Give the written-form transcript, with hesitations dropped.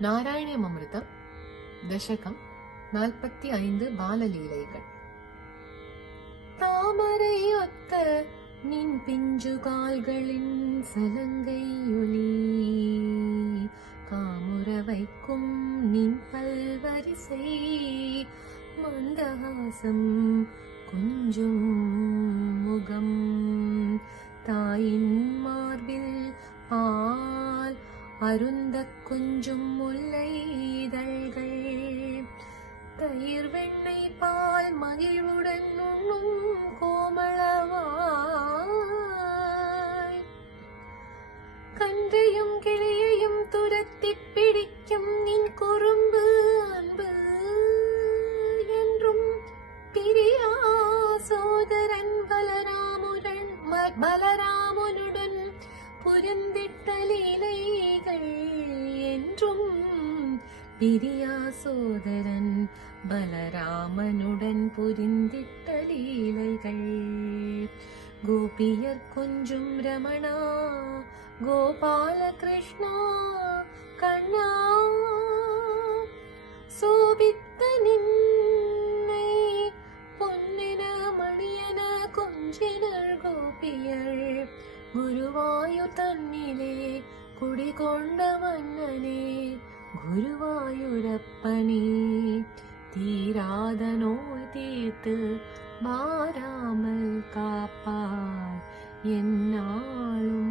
നാരായണീയമൃതം ദശകം 45 ബാലലീലകൾ. താമരയൊത്ത നിൻ പിഞ്ചുകാൽകളിൻ സലങ്കൈയൊലി കാമുര വയ്ക്കും നിൻ പൽവരിസൈ മന്ദഹാസം കുഞ്ചും മുഖം തായിൻ മാർബിൽ പാൽ അരുந்த கொஞ்சும் முல்லை இதழ்கள் தயிர் வெண்ணெய் பால் மகிழ்வுடன் உண்ணும் கோமளவாய் கன்றையும் கிளியையும் துரத்தி பிடிக்கும் நின் குறும்பு அன்பு என்றும் பிரியா சோதரன் பலராமனுடன் புரிந்திட்ட லீலைகள் என்றும் பிரியா சோதரன் பலராமனுடன் புரிந்திட்ட லீலைகள். கோபியர் கொஞ்சும் ரமணா கோபால கிருஷ்ணா கண்ணா சோபித்த நின்னை பொன்னின மணியன கொஞ்சினர் கோபியர் ഗുരുവായൂർ തന്നിലെ കുടികൊണ്ട മന്നനെ ഗുരുവായൂരപ്പനെ തീരാത നോയ് തീർത്ത് മാറാമൽ കാപ്പാൻ എന്നാളും